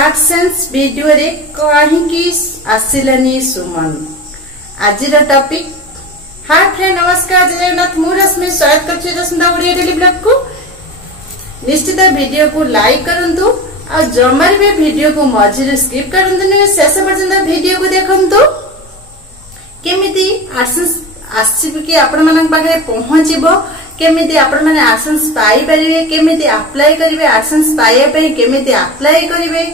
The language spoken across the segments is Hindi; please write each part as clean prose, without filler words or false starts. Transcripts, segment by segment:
AdSense वीडियो रे कहीं आसिलानी सुमन आज टॉपिक। हाय फ्रेंड, नमस्कार, जय जगन्नाथ। मु रश्मि स्वागत करछि रश्मिता ओडिया डेली ब्लॉग को। निश्चित वीडियो को लाइक करंतु आ जमर भी वीडियो को मझिरे स्किप करंतु नि, शेष पर्यंत वीडियो को देखंतु। केमिति AdSense आसीबि कि आपण मानक पाखे पहुंचीबो, केमिति आपण माने AdSense पाई परिबे, केमिति अप्लाई करिवे, AdSense पाए पे केमिति अप्लाई करिवे,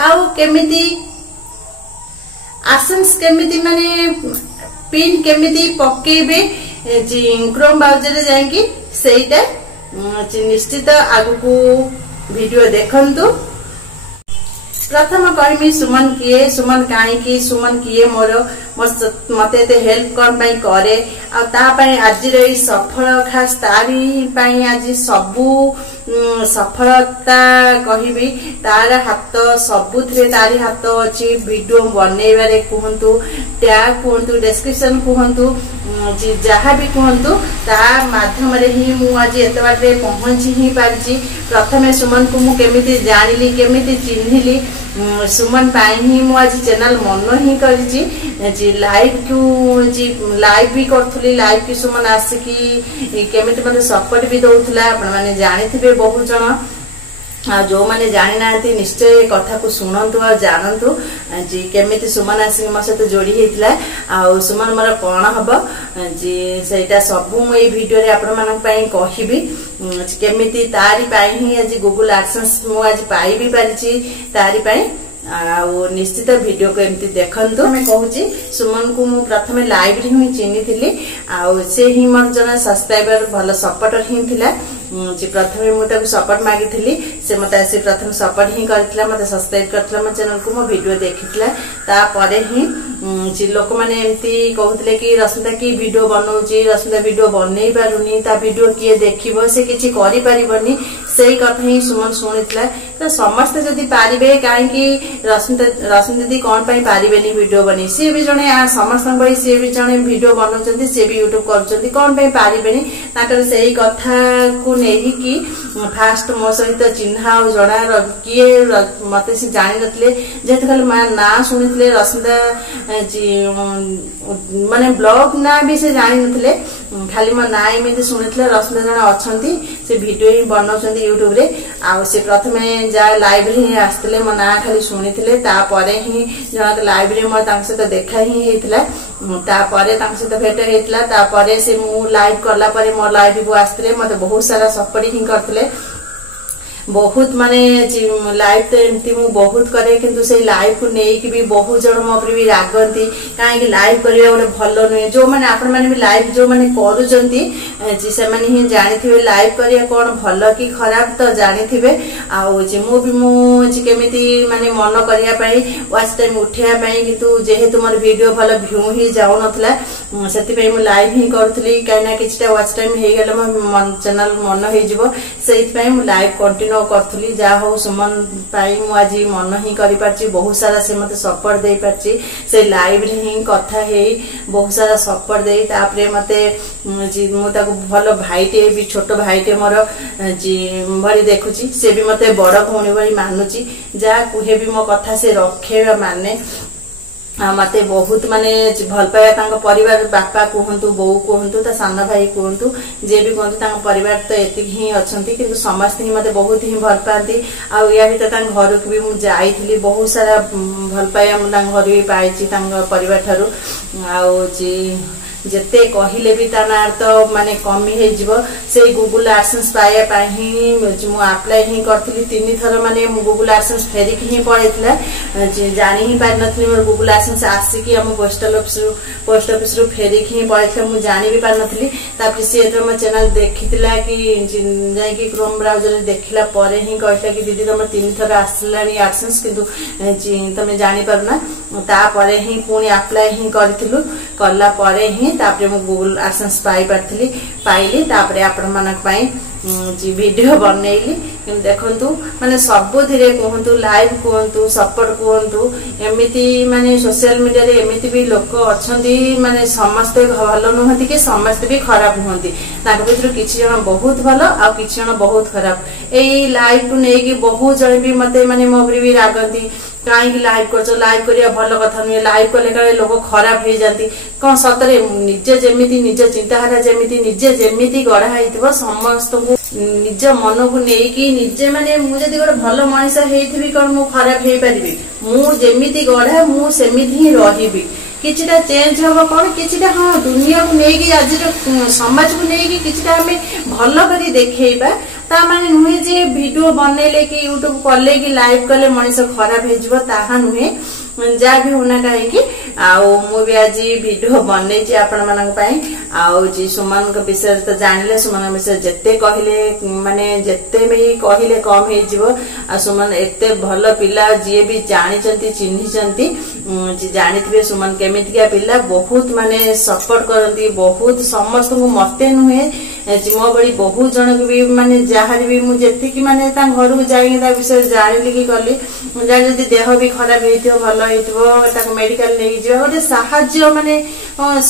आउ केमिति AdSense केमिति माने पिन केमिति पकेबे जी क्रोम ब्राउजर रे जाईकी सेइटा निश्चित आगु को वीडियो देखंतु। प्रथम कहमी सुमन किए, सुमन कहीं सुमन किए मोर मते ते हेल्प कौन पाई करे आ ता पाई आज रही सफल खास तारी पाई आज सबु सफलता कहबी तार हाथ सबुथरे तारी हाथ अछि। वीडियो बनैबारे कहंतु, टैग कहंतु, डिस्क्रिप्शन कहंतु, जहाँ भी कहंतु ता माध्यम रे ही मु आज एत बाटे पहुंची ही पारची। प्रथमे सुमन को मु केमिति जानिली, केमिति चिन्हिली, सुमन पाई ही मु आज चैनल मन ही करची जी। लाइव को जी लाइव भी करथुली, लाइव की सुमन आसिकी केमिति मते सपोर्ट भी दउथला। आपण माने जानिथिबे बहुत जण, जो माने जानि नांती निश्चय कथा को सुनंतु आ जानंतु जी केमिति सुमन आसी म सहित जोड़ी हेतिला। आ सुमन मोर कोन हबो जी सेटा सब मु ए वीडियो रे आपण मानक पई कहिबी। केमिति तारी पई ही आज गूगल AdSense मु आज पाई भी पारिची तारी पई। आ निश्चित वीडियो को एमती देखंतु। मैं कहूची सुमन को मु प्रथमे लाइव रे ही चिन्हि थिली, आ से ही मोर जन सब्सक्राइबर भलो सपोर्टर ही थिला जी। प्रथमे मु ताको सपोर्ट मागी थिली, से मते आसी प्रथम सपोर्ट ही करथिला, मते सब्सक्राइब करथिला, मो चैनल को मो वीडियो देखिथिला। ता परे ही जी लोक माने एमती कहउतले कि रश्मिता की वीडियो बनौची, रश्मिता वीडियो बनै पारुनी, ता वीडियो किए देखिबो, से किछि करि परिबनी, सेही कथा ही सुमन सुनिथिला। तो समस्त जदि पारिबे काहे कि रश्मि दीदी कौन पाई पारिबेनी वीडियो बनी, सी भी जने समस्त भाई सी भी जने वीडियो बनौचंती, सी भी यूट्यूब करचंती, कौन पाई पारिबेनी ताकर सेही कथा को नेही कि फास्ट मो सहित चिन्हा और जणा किए मते से जानि नथले। जेते खाली ना सुनिथिले रश्मिता जी माने ब्लॉग ना भी से जानि नथले, खाली म ना एमिति सुनिथिले रश्मिता जणा अछंती, से वीडियो ही बनौचंती यूट्यूब रे। आ से प्रथमे जा लाइव रे आस्थिले, मो ना खाली सुनिथिले, ता परे ही जणा लाइव रे म तांक सहित देखा ही हेतिला, ता परे तांक सहित भेट हेतिला। ता परे से मु लाइव करला परे मो लाइव को आस्थिले, मते बहुत सारा सपोर्ट ही करथिले। बहुत माने लाइव तो एमती मु बहुत करे, किंतु से लाइव को नेई कि भी बहुत जण मो पर भी रागंती काहे कि लाइव करिया ओले भलो नै। जो माने आपण माने भी लाइव जो माने करूजंती जी से माने ही जानिथिबे लाइव करिया कोन भलो कि खराब तो जानिथिबे। आ जे मु जी केमिति माने मन करिया पई वाच टाइम उठिया पई, किंतु जेहेतु मोर वीडियो भलो व्यू ही जाउ नथला, सेति पई मु लाइव ही करथली। काइना किछटा वाच टाइम हे गेले मो चैनल मन हे जिवो, सेति पई मु लाइव कंटिन्यू करथली। जा हो सुमन पाई मु आज मन ही करि पारची, बहुत सारा से मते सपोर्ट देई पारची, से लाइव रे ही कथा हे बहुत सारा सपोर्ट देई। तापरे मते जी मु ताको भलो भाईटे भी छोटो भाईटे मोर जी भरी देखुची, से भी मते बड़ भौणी भरी मानुची, जा कुहे भी मो कथा से रखे माने। मते बहुत माने भल पाया तांको परिवार, बापा कहंतु, बोऊ कहंतु, ता सान भाई कहंतु, जे भी कहंतु, तांको परिवार तो एतिक ही अछंती, किंतु समस्त ही मते बहुत ही भल पाती। आ या भीतर तांको घर को भी मु जाईथिली, बहुत सारा भल पाया मु तांको घर भी पाइची तांको परिवार थारु। आ जी जेते कहिले भी ता ना तो माने कमी हे जिवो। से गूगल AdSense पाया पाई ही मु अप्लाई ही करथली, 3 थर माने मु गूगल AdSense फेरी की ही पड़ेथिला, जानि ही पार नथली मोर गूगल AdSense आसी कि हम पोस्ट ऑफिस रो फेरी की ही पड़ेथिला, मु जानि भी पार नथली। तापर से एतर म चैनल देखितिला कि जाय कि क्रोम ब्राउजर देखिला परे ही कहला कि दीदी तुम 3 थर आसलानी AdSense, किंतु तमे जानि पारना। ता परे ही पुनी अप्लाई ही करथिलु, करला परे ही तापरे मु गूगल AdSense पाई पारथिली, पाइली। तापरे आपण मानक पई वीडियो बनैली देखंतु माने सबुथिरे कहंतु लाइव कहंतु सपोर्ट कहंतु एमिति माने सोशल मीडिया रे एमिति भी लोक अछंती माने समस्त भलो नहति कि समस्त भी खराब नहति ताक भितर किछि जण बहुत भलो आ किछि जण बहुत खराब एई लाइव को नै कि बहुत जण भी मते माने मोबरी भी रागंती काई लाइव करछो लाइव करिया भलो कथा नै लाइव कले काले लोक खराब हे जांती कोन सतरे निजे जेमिति निजे चिंताधारा जेमिति निजे जेमिति गढा हैतिबो समस्त को निज मन को नै कि निजे माने मु जदी गोटे भलो मनिष हेइथिबी कोन मु खराब हे परिबी मु जेमिति गढा मु सेमिति ही रहिबी किछिटा चेंज होबो कोन किछिटा हां दुनिया को नै कि आज समाज को नै कि किछिटा हमें भलो करी देखैबा ता माने नुहे जे वीडियो बनैले कि YouTube कले कि लाइव कले मनिष खराब हे जबो ताहा नुहे जा भी होना कहीं कि आउ मु भी आज वीडियो बनै छी आपण मानक पई आउ जी सुमन के विषय तो जानले सुमन विषय जत्ते कहिले माने जत्ते भी कहिले कम हे जीवो आ सुमन एते भलो पिला जे भी जानि चंती चिन्हि चंती जी जानिथिबे सुमन केमितिया पिला बहुत माने सपोर्ट करंती बहुत समस्त को मते नुहे मो बड़ी बहुत जन को भी माने जहार भी मु जेति कि माने ता घर को जाई ता विषय जानिली कि कली जान जदी देह भी खराब हेतियो भलो हेतिबो ताको मेडिकल नै जे गोटे साहाय्य माने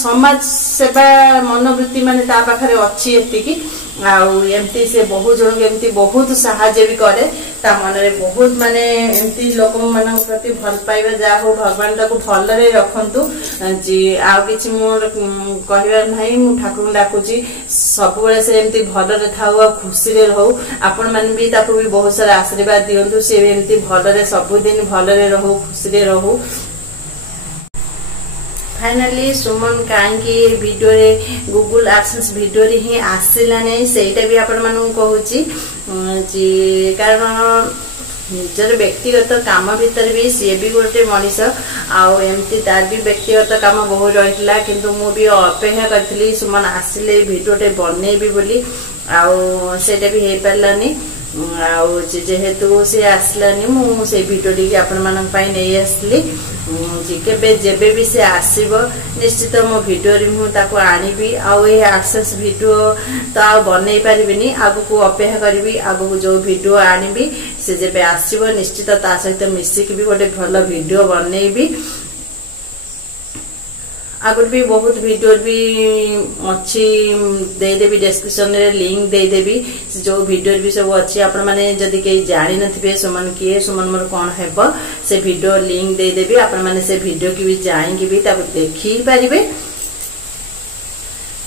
समाज सेवा मनोवृत्ति माने ता पाखरे अछि एति कि आउ एमती से बहुत जन एमती बहुत साहाय्य भी करे ता मन रे बहुत माने एमती लोक मन प्रति भल पाइबा जा हो भगवान ताको भल रे रखंतु जी आउ किछि मोर कहबा नाही मु ठाकुर डाकुची सब बेले से एमती भल रे थाउ खुशी रे रहू आपण मन भी ताको भी बहुत सारा आशीर्वाद दियंतु से एमती भल रे सब दिन भल रे रहू खुशी रे रहू फाइनली सुमन कांकी वीडियो रे गूगल एडसेंस वीडियो रे ही आसिला नै सेटा भी आपण मानु कहूची जी कारण निजर व्यक्तिगत काम भीतर भी सी भी गोटे मनीष आउ एमती तार भी व्यक्तिगत काम बहुत रहितला किंतु मु भी अपेक्षा करथली सुमन आसिले वीडियो टे बनेबी बोली आउ सेटा भी हे परलानी आउ जेहेतु से आसलानी मु से वीडियो टी आपण मानन पई नै आसली जी केबे जेबे भी से आसीबो निश्चित मो वीडियो रे मु ताको आनीबी आउ ए एक्सेस वीडियो ता बनै परिबिनी आगु को अपेक्षा करबी आगु को जो वीडियो आनीबी से जेबे आसीबो निश्चित ता सहित मिसिक भी गोटे भलो वीडियो बनेबी आगुर भी बहुत वीडियो भी अच्छी दे देबी डिस्क्रिप्शन रे लिंक दे देबी जो वीडियो भी सब अच्छी आपण माने जदी के जानि नथिबे सुमन किए सुमन मोर कोन हेबो से वीडियो लिंक दे देबी आपण माने से वीडियो की भी जाएंगे भी तब देखि परिबे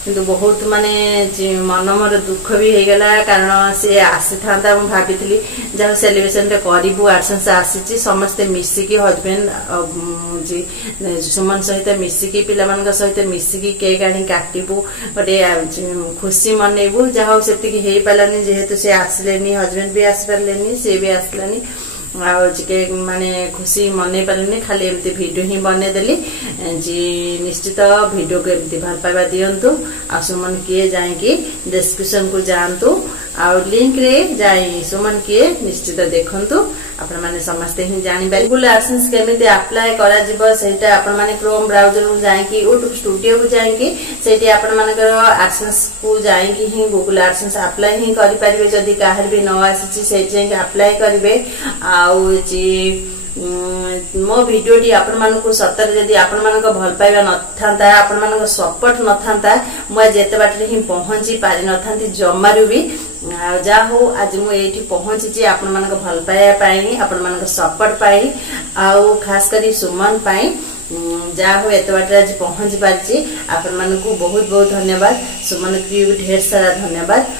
किंतु बहुत माने मन मोर दुख भी हे गला कारण से आसी थांता हम भाबितली जब सेलिब्रेशन रे करिबु एडसेंस आसीची समस्त मिसी की हस्बैंड जी सुमन सहित मिसी की पिला मन सहित मिसी की केक आनी काटिबु बटे खुशी मनेबु जहा सेति की हे पालानी जेहेतु से आसलेनी हस्बैंड भी आस परलेनी से भी आसलानी के माने खुशी मने पारे खाली एमती वीडियो ही बने देली जी निश्चित वीडियो को एमती भल पाइबा दियंतु आ सुमन किए जाएंगे डिस्क्रिप्शन को जानतु आ लिंक रे जाई सुमन किए निश्चित देखंतु आपण माने समस्त ही जानि बारी गूगल एडसेंस केमिते अप्लाई करा जिवो सेटा आपण माने क्रोम ब्राउजर को जाएंगे यूट्यूब स्टूडियो को जाएंगे सेठी आपण माने एडसेंस को जाएंगे ही गूगल एडसेंस अप्लाई ही करि परिबे जदी काहर भी न आसीची से जाएंगे अप्लाई करिवे आउ जी मो वीडियो टी आपण मानन को सतर जदी आपण मानन को भल पाइबा न थांता आपण मानन को सपोर्ट न थांता मु जेते बाटरे ही पहुंची पारि न थांती जमारु भी जा हो आज मु एठी पहुंची जे आपण मानन को भल पाइबा पाई आपण मानन को सपोर्ट पाई आउ खास करी सुमन पाई जा हो एते बाटरे आज पहुंची पारची आपण मानन को बहुत बहुत धन्यवाद सुमन की ढेर सारा धन्यवाद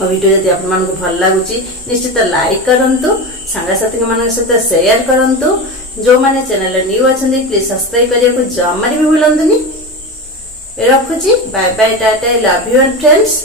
मो वीडियो जदि आपण मानन को भल लागुची निश्चित लाइक करंतु संगा साथी मानन सहित शेयर करंतु जो माने चैनल न्यू अछंदी प्लीज सब्सक्राइब करिया को जमारी भी भूलंतुनी रखुची bye bye tata love you and friends.